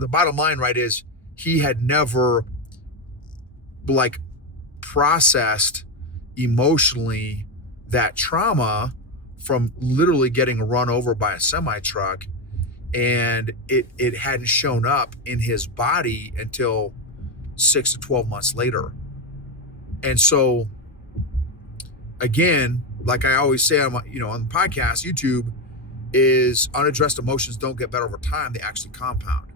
The bottom line, right, is he had never like processed emotionally that trauma from literally getting run over by a semi truck, and it hadn't shown up in his body until 6 to 12 months later. And so again, like I always say on my, on the podcast, YouTube, is unaddressed emotions don't get better over time, they actually compound.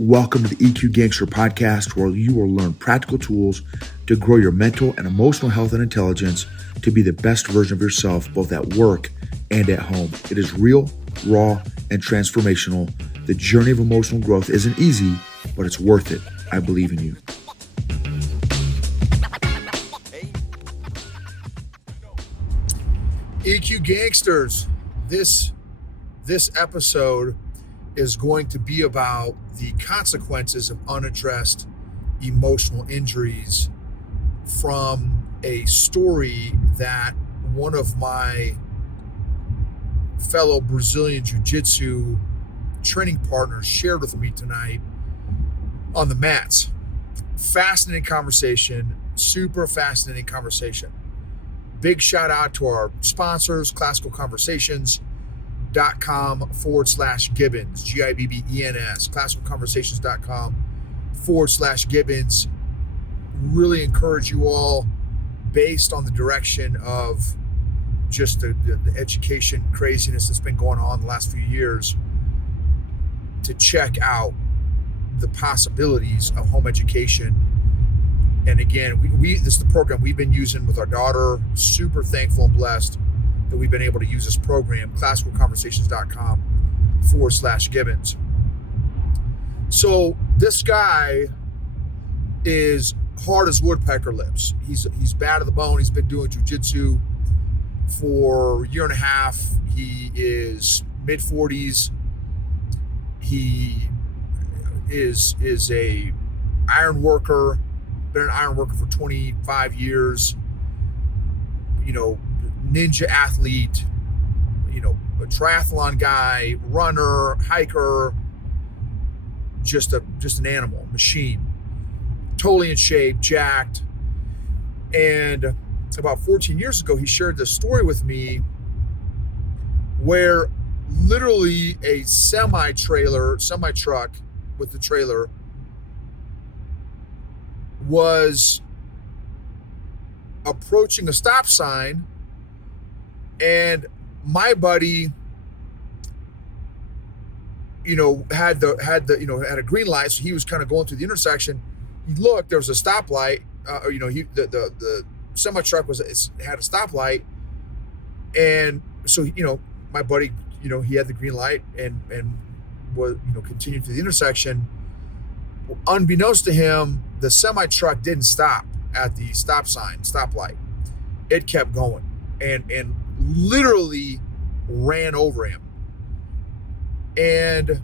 Welcome to the EQ Gangster podcast, where you will learn practical tools to grow your mental and emotional health and intelligence to be the best version of yourself, both at work and at home. It is real, raw, and transformational. The journey of emotional growth isn't easy, but it's worth it. I believe in you. EQ Gangsters, this episode is going to be about the consequences of unaddressed emotional injuries from a story that one of my fellow Brazilian Jiu-Jitsu training partners shared with me tonight on the mats. Fascinating conversation, super fascinating conversation. Big shout out to our sponsors, classicalconversations.com/Gibbons, Gibbens, classicalconversations.com/Gibbons. Really encourage you all, based on the direction of just the education craziness that's been going on the last few years, to check out the possibilities of home education. And again, this is the program we've been using with our daughter. Super thankful and blessed that we've been able to use this program, classicalconversations.com/Gibbons. So this guy is hard as woodpecker lips. He's bad to the bone. He's been doing jiu-jitsu for a year and a half. He is mid-40s. He is a iron worker. Been an iron worker for 25 years. Ninja athlete. A triathlon guy, runner, hiker. Just an animal, machine. Totally in shape, jacked. And about 14 years ago, he shared this story with me where literally a semi-truck with the trailer was approaching a stop sign, and my buddy had a green light, so he was kind of going through the intersection. He looked, there was a stoplight, the semi truck had a stoplight, and so my buddy he had the green light and was continued to the intersection. Unbeknownst to him, the semi truck didn't stop at the stoplight. It kept going and literally ran over him, and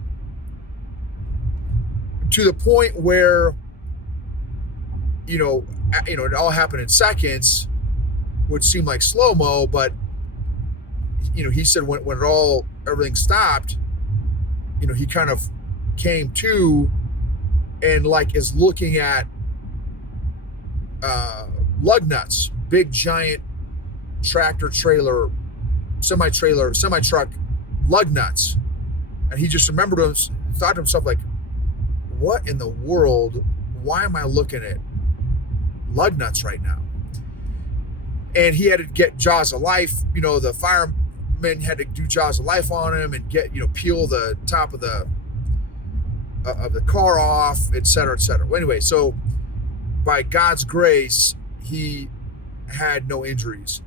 to the point where it all happened in seconds, which seemed like slow-mo, but he said when everything stopped, he kind of came to and is looking at lug nuts, big giant tractor trailer, semi-truck lug nuts. And he just thought to himself, what in the world, why am I looking at lug nuts right now? And he had to get jaws of life. The firemen had to do jaws of life on him and get, peel the top of the car off, et cetera, et cetera. Well, anyway, so by God's grace, he had no injuries.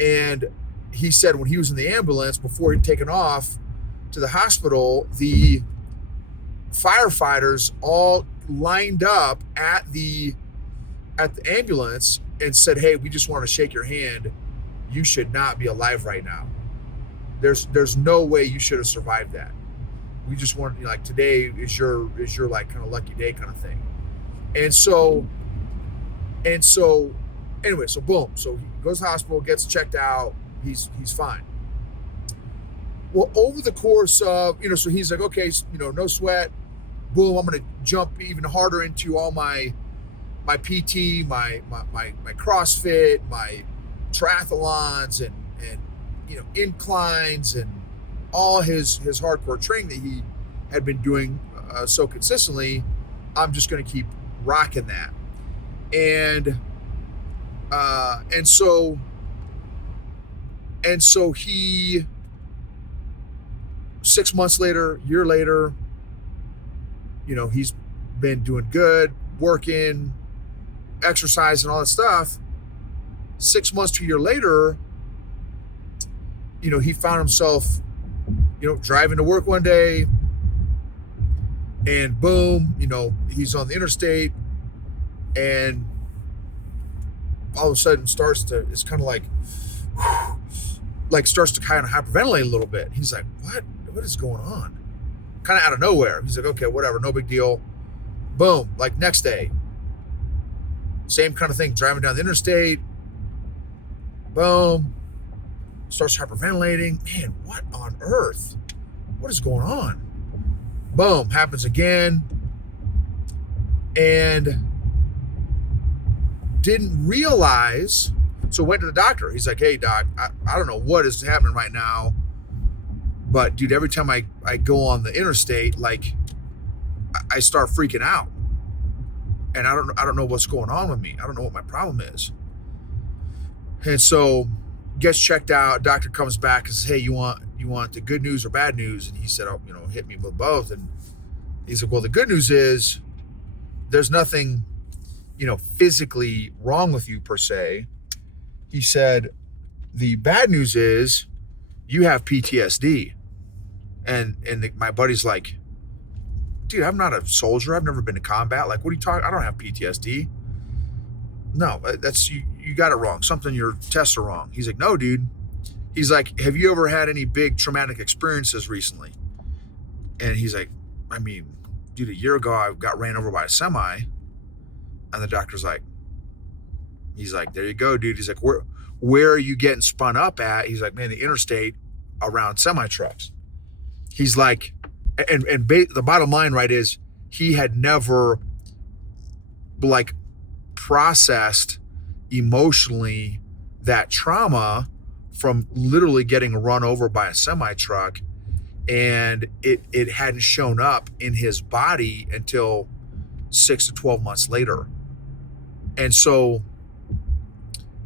And he said when he was in the ambulance, before he'd taken off to the hospital, the firefighters all lined up at the ambulance and said, "Hey, we just want to shake your hand. You should not be alive right now. There's no way you should have survived that. We just want today is your kind of lucky day kind of thing." And so anyway, so boom. So he goes to the hospital, gets checked out. He's fine. Well, over the course of, so he's like, okay, no sweat, boom, I'm going to jump even harder into all my PT, my CrossFit, my triathlons, and inclines, and all his hardcore training that he had been doing so consistently. I'm just going to keep rocking that, and so he, 6 months later, year later, he's been doing good, working, exercise, and all that stuff. 6 months to a year later, he found himself, driving to work one day, and boom, he's on the interstate, and all of a sudden it's kind of like starts to kind of hyperventilate a little bit. He's like, what is going on? Kind of out of nowhere. He's like, okay, whatever, no big deal. Boom, like next day, same kind of thing, driving down the interstate, boom, starts hyperventilating. Man, what on earth? What is going on? Boom, happens again, and didn't realize, so went to the doctor. He's like, hey, doc, I don't know what is happening right now, but dude, every time I go on the interstate, like, I start freaking out, and I don't know what's going on with me. I don't know what my problem is. And so gets checked out. Doctor comes back and says, hey, you want the good news or bad news? And he said, oh, hit me with both. And he's like, well, the good news is there's nothing, physically wrong with you per se. He said, the bad news is you have PTSD. And my buddy's like, dude, I'm not a soldier. I've never been to combat. Like, what are you talking? I don't have PTSD. No, that's, you got it wrong. Something, your tests are wrong. He's like, no, dude. He's like, have you ever had any big traumatic experiences recently? And he's like, I mean, dude, a year ago I got ran over by a semi. And the doctor's like, he's like, there you go, dude. He's like, where are you getting spun up at? He's like, man, the interstate around semi trucks. He's like, the bottom line, right, is he had never like processed emotionally that trauma from literally getting run over by a semi truck, and it hadn't shown up in his body until 6 to 12 months later. And so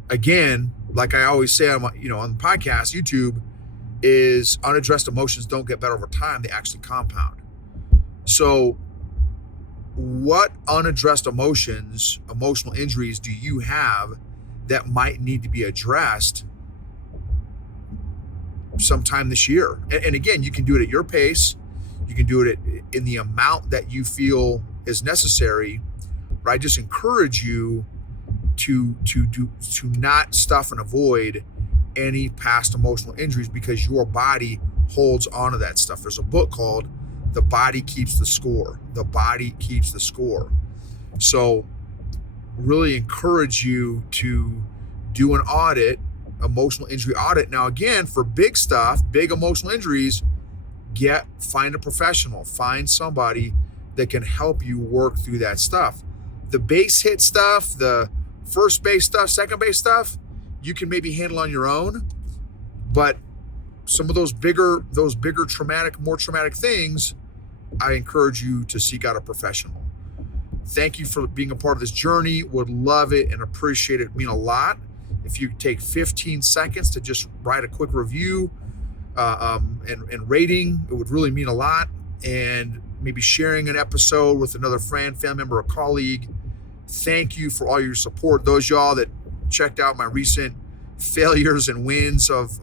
again, like I always say on the podcast, YouTube, is unaddressed emotions don't get better over time, they actually compound. So what unaddressed emotions, emotional injuries do you have that might need to be addressed sometime this year? And again, you can do it at your pace. You can do it in the amount that you feel is necessary. But I just encourage you to not stuff and avoid any past emotional injuries, because your body holds on to that stuff. There's a book called The Body Keeps the Score. The body keeps the score. So really encourage you to do an audit, emotional injury audit. Now, again, for big stuff, big emotional injuries, find a professional, find somebody that can help you work through that stuff. The base hit stuff, the first base stuff, second base stuff, you can maybe handle on your own, but some of those bigger more traumatic things, I encourage you to seek out a professional. Thank you for being a part of this journey. Would love it and appreciate it. Mean a lot if you take 15 seconds to just write a quick review and rating. It would really mean a lot. And maybe sharing an episode with another friend, family member, or colleague. Thank you for all your support. Those y'all that checked out my recent failures and wins of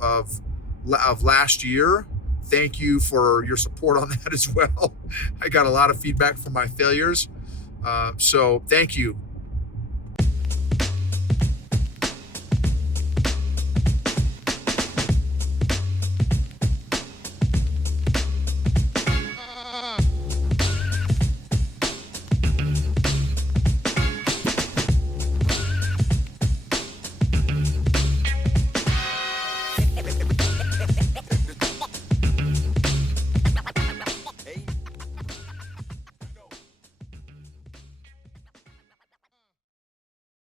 last year, thank you for your support on that as well. I got a lot of feedback from my failures. So thank you.